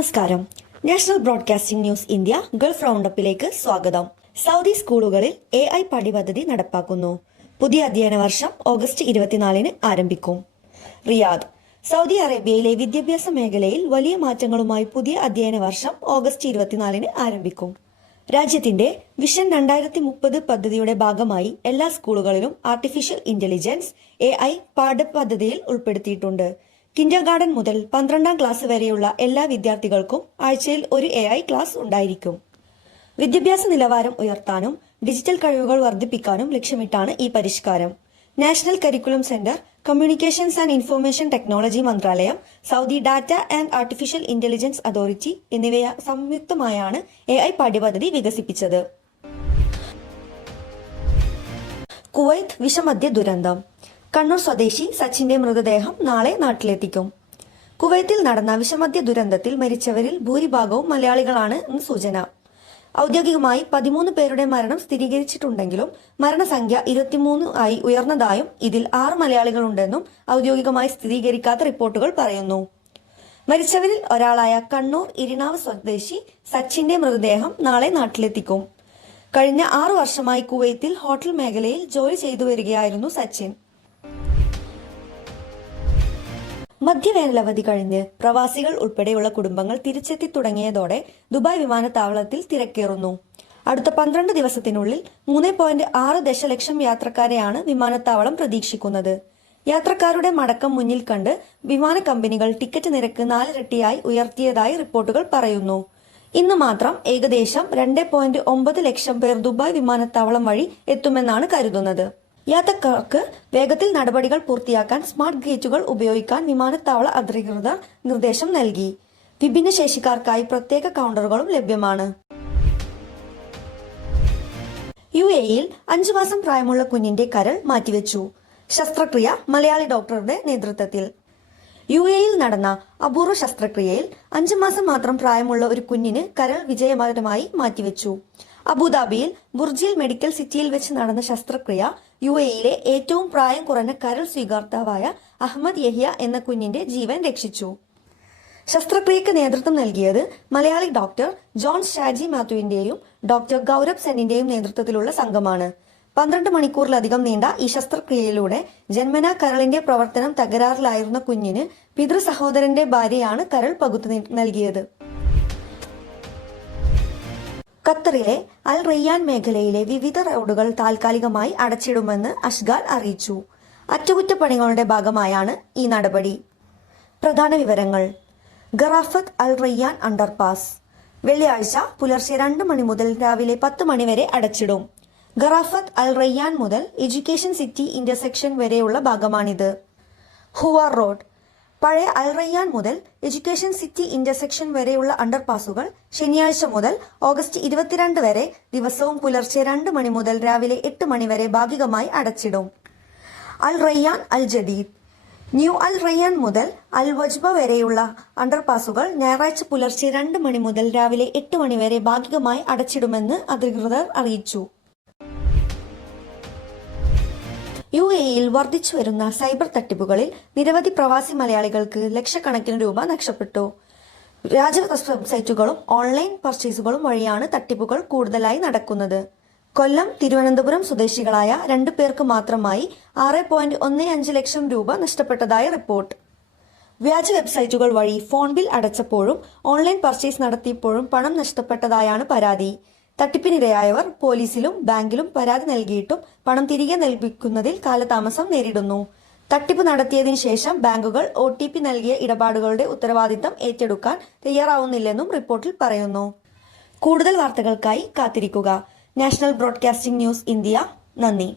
നമസ്കാരം. National broadcasting news India Gulf റൗണ്ടപ്പിലേക്ക് സ്വാഗതം. സൗദി സ്കൂളുകളിൽ AI പാഠ്യപദ്ധതി നടപ്പാക്കുന്നു. പുതിയ അധ്യയന വർഷം ഓഗസ്റ്റ് 24 ആരംഭിക്കും. റിയാദ്. സൗദി അറേബ്യയിലെ വിദ്യാഭ്യാസ മേഖലയിൽ വലിയ മാറ്റങ്ങളുമായി പുതിയ അധ്യയന വർഷം ഓഗസ്റ്റ് 24 ആരംഭിക്കും. രാജ്യത്തിന്റെ വിഷൻ 2030 പദ്ധതിയുടെ ഭാഗമായി എല്ലാ സ്കൂളുകളിലും ആർട്ടിഫിഷ്യൽ ഇന്റലിജൻസ് AI പാഠ്യപദ്ധതിയിൽ ഉൾപ്പെടുത്തിയിട്ടുണ്ട്. കിൻഡർ ഗാർഡൻ മുതൽ 12ാം ക്ലാസ് വരെയുള്ള എല്ലാ വിദ്യാർത്ഥികൾക്കും ആഴ്ചയിൽ ഒരു AI ക്ലാസ് ഉണ്ടായിരിക്കും. വിദ്യാഭ്യാസ നിലവാരം ഉയർത്താനും ഡിജിറ്റൽ കഴിവുകൾ വർദ്ധിപ്പിക്കാനും ലക്ഷ്യമിട്ടാണ് ഈ പരിഷ്കാരം. National curriculum centre, communications and information technology മന്ത്രാലയം, Saudi data and artificial intelligence authority എന്നിവ സംയുക്തമായാണ് AI പാഠ്യപദ്ധതി വികസിപ്പിച്ചത്. കുവൈത്ത് വിഷമദ്യ ദുരന്തം. കണ്ണൂർ സ്വദേശി സച്ചിന്റെ മൃതദേഹം നാളെ നാട്ടിലെത്തിക്കും. കുവൈത്തിൽ നടന്ന വിഷമദ്യ ദുരന്തത്തിൽ മരിച്ചവരിൽ ഭൂരിഭാഗവും മലയാളികളാണ് എന്ന് സൂചന. ഔദ്യോഗികമായി 13 പേരുടെ മരണം സ്ഥിരീകരിച്ചിട്ടുണ്ടെങ്കിലും മരണസംഖ്യ 23 ആയി ഉയർന്നതായും ഇതിൽ 6 മലയാളികളുണ്ടെന്നും ഔദ്യോഗികമായി സ്ഥിരീകരിക്കാത്ത റിപ്പോർട്ടുകൾ പറയുന്നു. മരിച്ചവരിൽ ഒരാളായ കണ്ണൂർ ഇരിണാവ് സ്വദേശി സച്ചിന്റെ മൃതദേഹം നാളെ നാട്ടിലെത്തിക്കും. കഴിഞ്ഞ 6 വർഷമായി കുവൈത്തിൽ ഹോട്ടൽ മേഖലയിൽ ജോലി ചെയ്തു വരികയായിരുന്നു സച്ചിൻ. മധ്യവേനലവധി കഴിഞ്ഞ് പ്രവാസികൾ ഉൾപ്പെടെയുള്ള കുടുംബങ്ങൾ തിരിച്ചെത്തി തുടങ്ങിയതോടെ ദുബായ് വിമാനത്താവളത്തിൽ തിരക്കേറുന്നു. അടുത്ത 12 ദിവസത്തിനുള്ളിൽ 3.6 ദശലക്ഷം യാത്രക്കാരെയാണ് വിമാനത്താവളം പ്രതീക്ഷിക്കുന്നത്. യാത്രക്കാരുടെ മടക്കം മുന്നിൽ കണ്ട് വിമാന കമ്പനികൾ ടിക്കറ്റ് നിരക്ക് 4 ഇരട്ടിയായി ഉയർത്തിയതായി റിപ്പോർട്ടുകൾ പറയുന്നു. ഇന്ന് മാത്രം ഏകദേശം 2.9 ലക്ഷം പേർ ദുബായ് വിമാനത്താവളം വഴി എത്തുമെന്നാണ് കരുതുന്നത്. യാത്രക്കാർക്ക് വേഗത്തിൽ നടപടികൾ പൂർത്തിയാക്കാൻ സ്മാർട്ട് ഗേറ്റുകൾ ഉപയോഗിക്കാൻ വിമാനത്താവള അധികൃതർ നിർദ്ദേശം നൽകി. വിഭിന്നശേഷിക്കാർക്കായി പ്രത്യേക കൗണ്ടറുകളും ലഭ്യമാണ്. UAE-യിൽ 5 മാസം പ്രായമുള്ള കുഞ്ഞിന്റെ കരൾ മാറ്റിവെച്ചു. ശസ്ത്രക്രിയ മലയാളി ഡോക്ടറുടെ നേതൃത്വത്തിൽ. UAE-യിൽ നടന്ന അപൂർവ ശസ്ത്രക്രിയയിൽ 5 മാസം മാത്രം പ്രായമുള്ള ഒരു കുഞ്ഞിന് കരൾ വിജയകരമായി മാറ്റിവെച്ചു. അബുദാബിയിൽ ബുർജിൽ മെഡിക്കൽ സിറ്റിയിൽ വെച്ച് നടന്ന ശസ്ത്രക്രിയ UAE-യിലെ ഏറ്റവും പ്രായം കുറഞ്ഞ കരൾ സ്വീകർത്താവായ അഹമ്മദ് യഹ്യ എന്ന കുഞ്ഞിന്റെ ജീവൻ രക്ഷിച്ചു. ശസ്ത്രക്രിയക്ക് നേതൃത്വം നൽകിയത് മലയാളി ഡോക്ടർ ജോൺ ഷാജി മാത്യുവിന്റെയും ഡോക്ടർ ഗൗരബ് സെന്നിന്റെയും നേതൃത്വത്തിലുള്ള സംഘമാണ്. 12 മണിക്കൂറിലധികം നീണ്ട ഈ ശസ്ത്രക്രിയയിലൂടെ ജന്മനാ കരളിന്റെ പ്രവർത്തനം തകരാറിലായിരുന്ന കുഞ്ഞിന് പിതൃ സഹോദരന്റെ ഭാര്യയാണ് കരൾ പകുത്തു നൽകിയത്. ഖത്തറിലെ അൽ റയ്യാൻ മേഖലയിലെ വിവിധ റോഡുകൾ താൽക്കാലികമായി അടച്ചിടുമെന്ന് അഷ്ഗാൽ അറിയിച്ചു. അറ്റകുറ്റപ്പണികളുടെ ഭാഗമായാണ് ഈ നടപടി. പ്രധാന വിവരങ്ങൾ. ഗറാഫത്ത് അൽ റയ്യാൻ അണ്ടർപാസ് വെള്ളിയാഴ്ച പുലർച്ചെ 2 മണി മുതൽ രാവിലെ 10 മണി വരെ അടച്ചിടും. ഗറാഫത്ത് അൽ റയ്യാൻ മുതൽ എഡ്യൂക്കേഷൻ സിറ്റി ഇന്റർസെക്ഷൻ വരെയുള്ള ഭാഗമാണിത്. ഹുവാർ റോഡ്. പഴയ അൽ റയ്യാൻ മുതൽ എഡ്യൂക്കേഷൻ സിറ്റി ഇന്റർസെക്ഷൻ വരെയുള്ള അണ്ടർപാസുകൾ ശനിയാഴ്ച മുതൽ ഓഗസ്റ്റ് 22 വരെ ദിവസവും പുലർച്ചെ 2 മണി മുതൽ രാവിലെ 8 മണി വരെ ഭാഗികമായി അടച്ചിടും. അൽ റയ്യാൻ അൽ ജദീദ്. ന്യൂ അൽ റയ്യാൻ മുതൽ അൽ വജ്ബ വരെയുള്ള അണ്ടർപാസുകൾ ഞായറാഴ്ച പുലർച്ചെ 2 മണി മുതൽ രാവിലെ 8 മണി വരെ ഭാഗികമായി അടച്ചിടുമെന്ന് അധികൃതർ അറിയിച്ചു. UAE-യിൽ വർദ്ധിച്ചു വരുന്ന സൈബർ തട്ടിപ്പുകളിൽ നിരവധി പ്രവാസി മലയാളികൾക്ക് ലക്ഷക്കണക്കിന് രൂപ നഷ്ടപ്പെട്ടു. വ്യാജ വെബ്സൈറ്റുകളും ഓൺലൈൻ പർച്ചേസുകളും വഴിയാണ് തട്ടിപ്പുകൾ കൂടുതലായി നടക്കുന്നത്. കൊല്ലം, തിരുവനന്തപുരം സ്വദേശികളായ 2 പേർക്ക് മാത്രമായി 6.15 ലക്ഷം രൂപ നഷ്ടപ്പെട്ടതായി റിപ്പോർട്ട്. വ്യാജ വെബ്സൈറ്റുകൾ വഴി ഫോൺ ബിൽ അടച്ചപ്പോഴും ഓൺലൈൻ പർച്ചേസ് നടത്തിയപ്പോഴും പണം നഷ്ടപ്പെട്ടതായാണ് പരാതി. തട്ടിപ്പിനിരയായവർ പോലീസിലും ബാങ്കിലും പരാതി നൽകിയിട്ടും പണം തിരികെ ലഭിക്കുന്നതിൽ കാലതാമസം നേരിടുന്നു. തട്ടിപ്പ് നടത്തിയതിനു ശേഷം ബാങ്കുകൾ OTP നൽകിയ ഇടപാടുകളുടെ ഉത്തരവാദിത്തം ഏറ്റെടുക്കാൻ തയ്യാറാവുന്നില്ലെന്നും റിപ്പോർട്ടിൽ പറയുന്നു. കൂടുതൽ വാർത്തകൾക്കായി കാത്തിരിക്കുക. National broadcasting news India. നന്ദി.